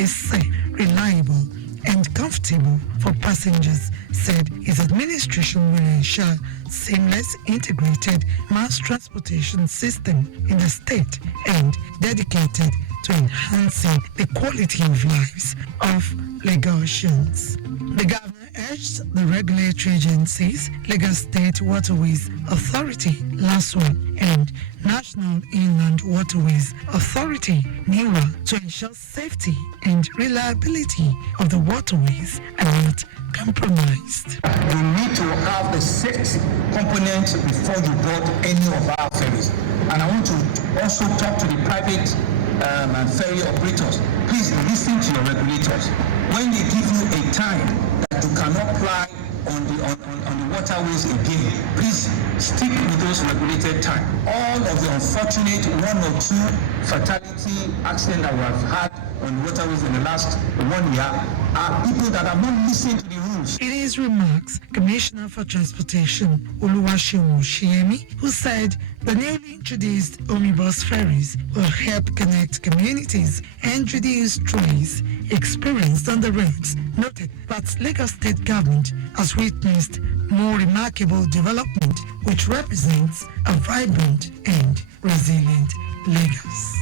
is safe, reliable, and comfortable for passengers, said his administration will ensure seamless integrated mass transportation system in the state and dedicated to enhancing the quality of lives of Lagosians. The governor urged the regulatory agencies, Lagos State Waterways Authority, LASWA, and National Inland Waterways Authority, NIWA, to ensure safety and reliability of the waterways are not compromised. You need to have the safety component before you board any of our ferries. And I want to also talk to the private and ferry operators. Please listen to your regulators. When they give you a time that you cannot fly on the waterways again, please stick with those regulated time. All of the unfortunate 1 or 2 fatality accidents that we have had on the waterways in the last 1 year are people that have not listened to the rules. In his remarks, Commissioner for Transportation Oluwaseun Oshiemi, who said the newly introduced omnibus ferries will help connect communities and reduce strays experienced on the roads, noted that Lagos State government has witnessed more remarkable development, which represents a vibrant and resilient Lagos.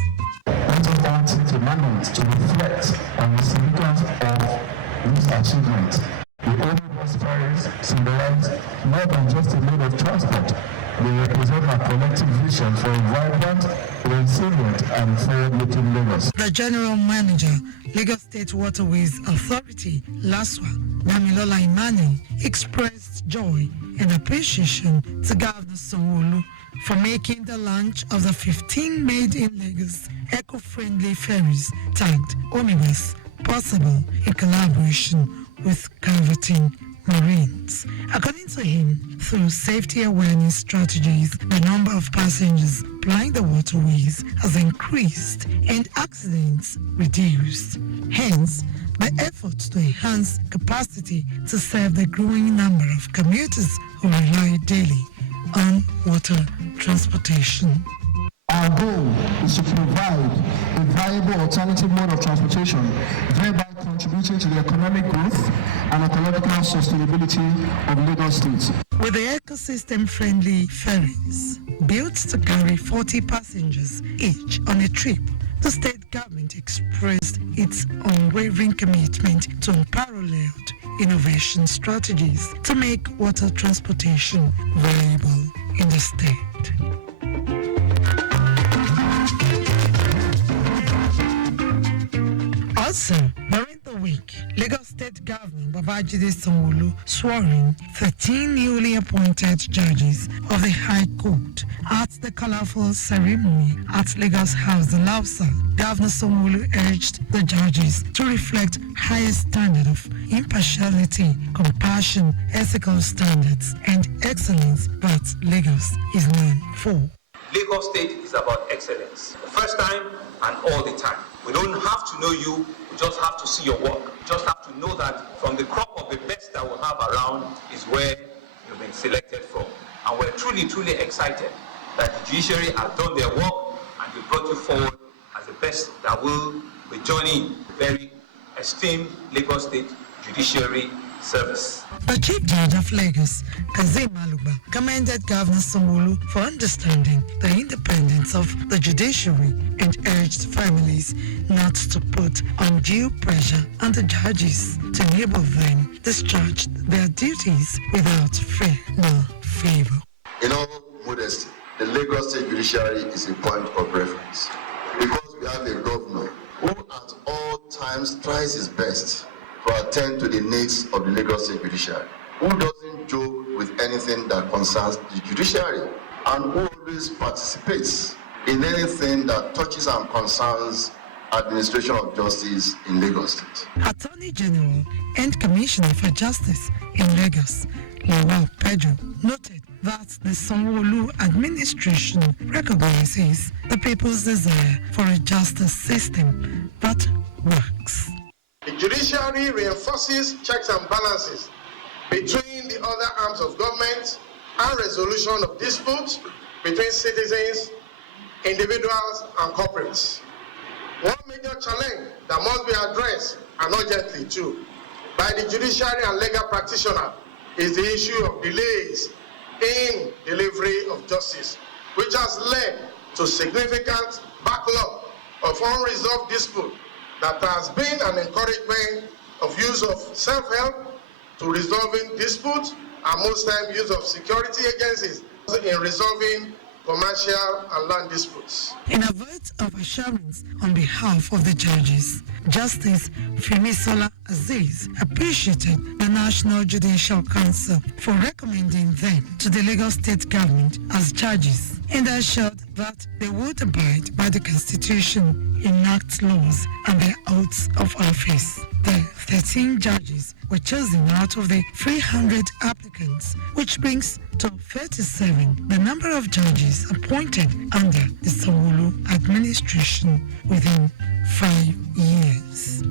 Take a moment to reflect on the significance of this achievement. The omnibus ferries symbolize more than just a mode of transport. They represent a collective vision for a vibrant, resilient, and forward-looking Lagos. The General Manager, Lagos State Waterways Authority, LASWA, Damilola Emmanuel, expressed joy and appreciation to Governor Sanwo-Olu for making the launch of the 15 made in Lagos eco-friendly ferries tagged Omnibus possible in collaboration with Calverton Marines. According to him, through safety awareness strategies, the number of passengers plying the waterways has increased and accidents reduced. Hence, the efforts to enhance capacity to serve the growing number of commuters who rely daily on water transportation. Our goal is to provide a viable alternative mode of transportation, thereby contributing to the economic growth and ecological sustainability of Lagos State. With the ecosystem-friendly ferries built to carry 40 passengers each on a trip, the state government expressed its unwavering commitment to unparalleled innovation strategies to make water transportation viable in the state. Also, during the week, Lagos State Governor Babajide Sanwo-Olu swore in 13 newly appointed judges of the High Court at the colorful ceremony at Lagos House in Lausa. Governor Sanwo-Olu urged the judges to reflect higher standard of impartiality, compassion, ethical standards, and excellence that Lagos is known for. Lagos State is about excellence. The first time and all the time. We don't have to know you, we just have to see your work. We just have to know that from the crop of the best that we have around is where you've been selected from. And we're truly, truly excited that the judiciary has done their work and they brought you forward as the best that will be joining the very esteemed Lagos State Judiciary Service. The Chief Judge of Lagos, Kazim Aluba, commended Governor Sanwo-Olu for understanding the independence of the judiciary and urged families not to put undue pressure on the judges to enable them discharge their duties without fear nor favor. In all modesty, the Lagos State Judiciary is a point of reference because we have a governor who at all times tries his best to attend to the needs of the Lagos State Judiciary, who doesn't joke with anything that concerns the judiciary, and who always participates in anything that touches and concerns administration of justice in Lagos State. Attorney General and Commissioner for Justice in Lagos, Lawal Pedro, noted that the Sanwo-Olu administration recognizes the people's desire for a justice system that works. The judiciary reinforces checks and balances between the other arms of government and resolution of disputes between citizens, individuals, and corporates. One major challenge that must be addressed, and urgently too, by the judiciary and legal practitioner is the issue of delays in delivery of justice, which has led to significant backlog of unresolved dispute that has been an encouragement of use of self-help to resolving disputes and most times use of security agencies in resolving commercial and land disputes. In a vote of assurance on behalf of the judges, Justice Femisola Aziz appreciated the National Judicial Council for recommending them to the Lagos State government as judges and assured that they would abide by the Constitution, enact laws and their oaths of office. The 13 judges were chosen out of the 300 applicants, which brings to 37 the number of judges appointed under the Sanwo-Olu administration within 5 years.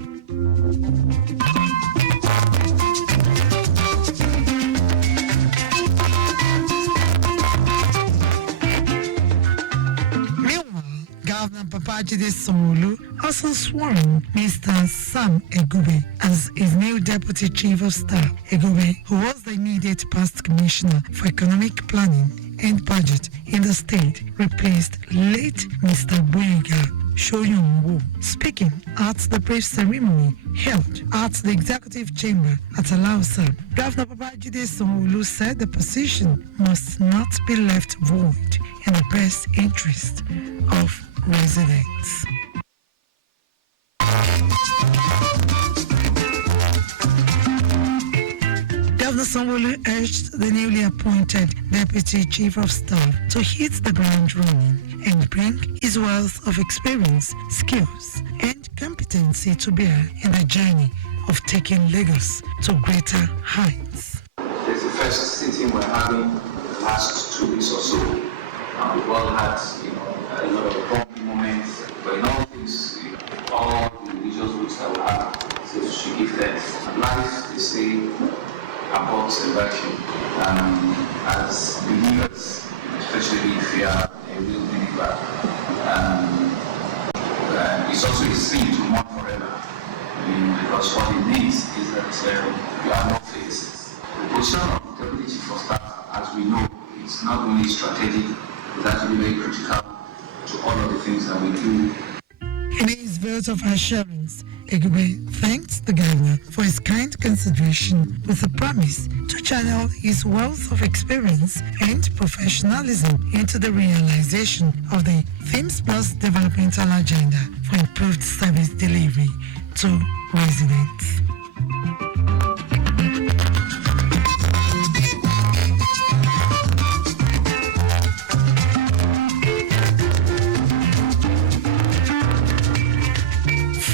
Governor Babajide Sanwo-Olu also sworn Mr. Sam Egube as his new Deputy Chief of Staff. Egube, who was the immediate past Commissioner for Economic Planning and Budget in the state, replaced late Mr. Boyega Shoyun-Wu. Speaking at the brief ceremony held at the Executive Chamber at Alausa, Governor Babajide Sanwo-Olu said the position must not be left void in the best interest of residents. Governor Sanwo-Olu urged the newly appointed Deputy Chief of Staff to hit the ground running and bring his wealth of experience, skills, and competency to bear in the journey of taking Lagos to greater heights. It's the first sitting we're having in the last 2 weeks or so. We've all had, a lot of bumpy moments, but in all things, all the religious roots that we have, so we should give thanks. Life, they say, about virtue. As believers, especially if you are a real believer, it's also a sin to mourn forever. Because what it means is that you are not faces. The position of Deputy Chief of Staff, as we know, is not only strategic, it's actually very critical to all of the things that we do. In his vote of assurance, Egube thanked the governor for his kind consideration with a promise to channel his wealth of experience and professionalism into the realization of the Themes Plus developmental agenda for improved service delivery to residents.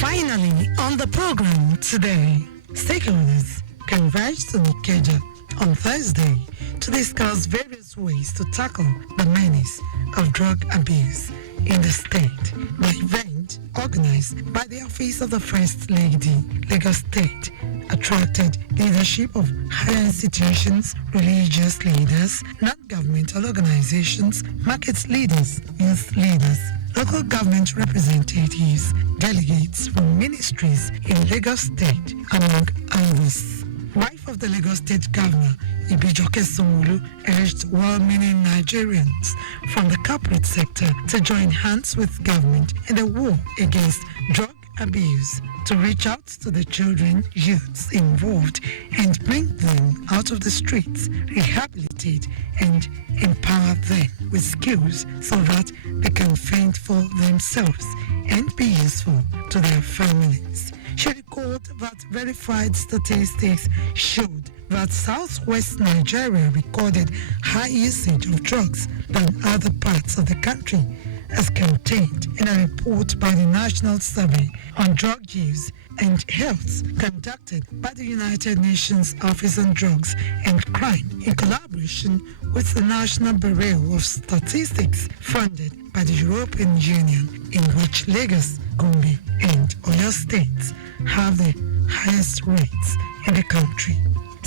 Finally, on the program today, stakeholders converged in Ikeja on Thursday to discuss various ways to tackle the menace of drug abuse in the state. The event, organized by the Office of the First Lady, Lagos State, attracted leadership of higher institutions, religious leaders, non-governmental organizations, market leaders, youth leaders, local government representatives, delegates from ministries in Lagos State, among others. Wife of the Lagos State Governor, Ibijoke Sanwo-Olu, urged well-meaning Nigerians from the corporate sector to join hands with government in the war against drug abuse, to reach out to the children, youths involved and bring them out of the streets, rehabilitate and empower them with skills so that they can fend for themselves and be useful to their families. She recalled that verified statistics showed that Southwest Nigeria recorded high usage of drugs than other parts of the country, as contained in a report by the National Survey on Drug Use and Health conducted by the United Nations Office on Drugs and Crime in collaboration with the National Bureau of Statistics funded by the European Union, in which Lagos, Gombe and Oyo states have the highest rates in the country.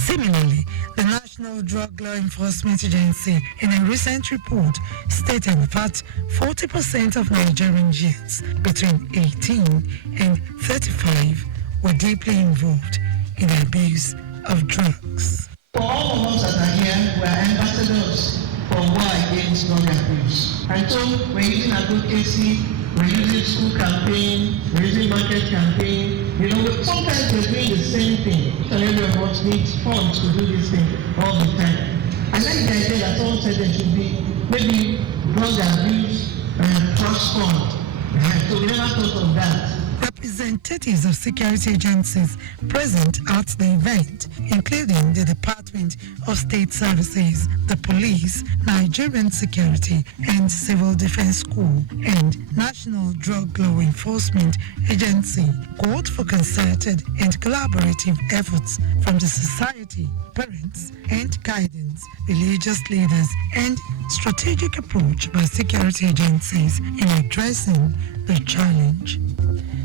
Similarly, the National Drug Law Enforcement Agency in a recent report stated that 40% of Nigerian youths between 18 and 35 were deeply involved in the abuse of drugs. For all of us that are here, we are ambassadors for war against drug abuse. And so we're using advocacy, we're using school campaign, we're using market campaign. You know, sometimes we're doing the same thing. Each and every of us needs funds to do this thing all the time. I like the idea that someone said there should be maybe drug abuse and trust fund. So we never thought of that. Representatives of security agencies present at the event, including the Department of State Services, the Police, Nigerian Security and Civil Defense School, and National Drug Law Enforcement Agency, called for concerted and collaborative efforts from the society, parents, and guidance, religious leaders, and strategic approach by security agencies in addressing the challenge.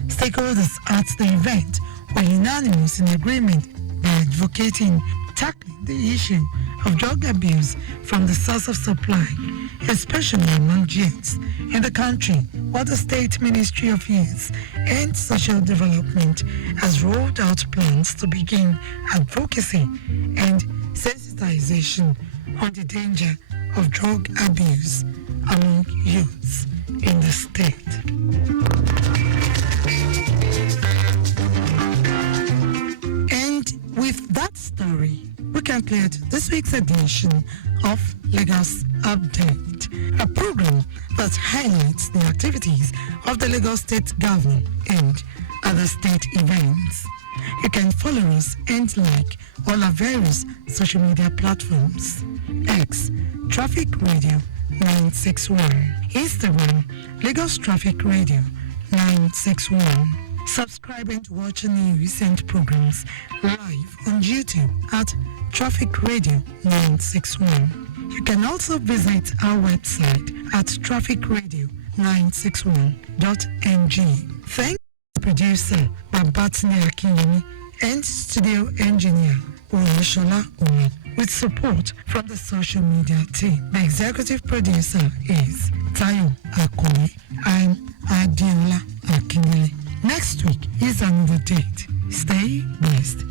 Stakeholders at the event were unanimous in agreement by advocating tackling the issue of drug abuse from the source of supply, especially among youths in the country, while the State Ministry of Youth and Social Development has rolled out plans to begin advocacy and sensitization on the danger of drug abuse among youths in the state. And with that story, we conclude this week's edition of Lagos Update, a program that highlights the activities of the Lagos State Government and other state events. You can follow us and like all our various social media platforms. X, Traffic Radio 961. Instagram, Lagos Traffic Radio 961. Subscribe and watch news and programs live on YouTube at Traffic Radio 961. You can also visit our website at trafficradio961.ng. Thank you, producer Adeola Akindele and studio engineer Oyeshola Owen, with support from the social media team. The executive producer is Tayo Akole. I'm Adeola Akindele. Next week is another date. Stay blessed.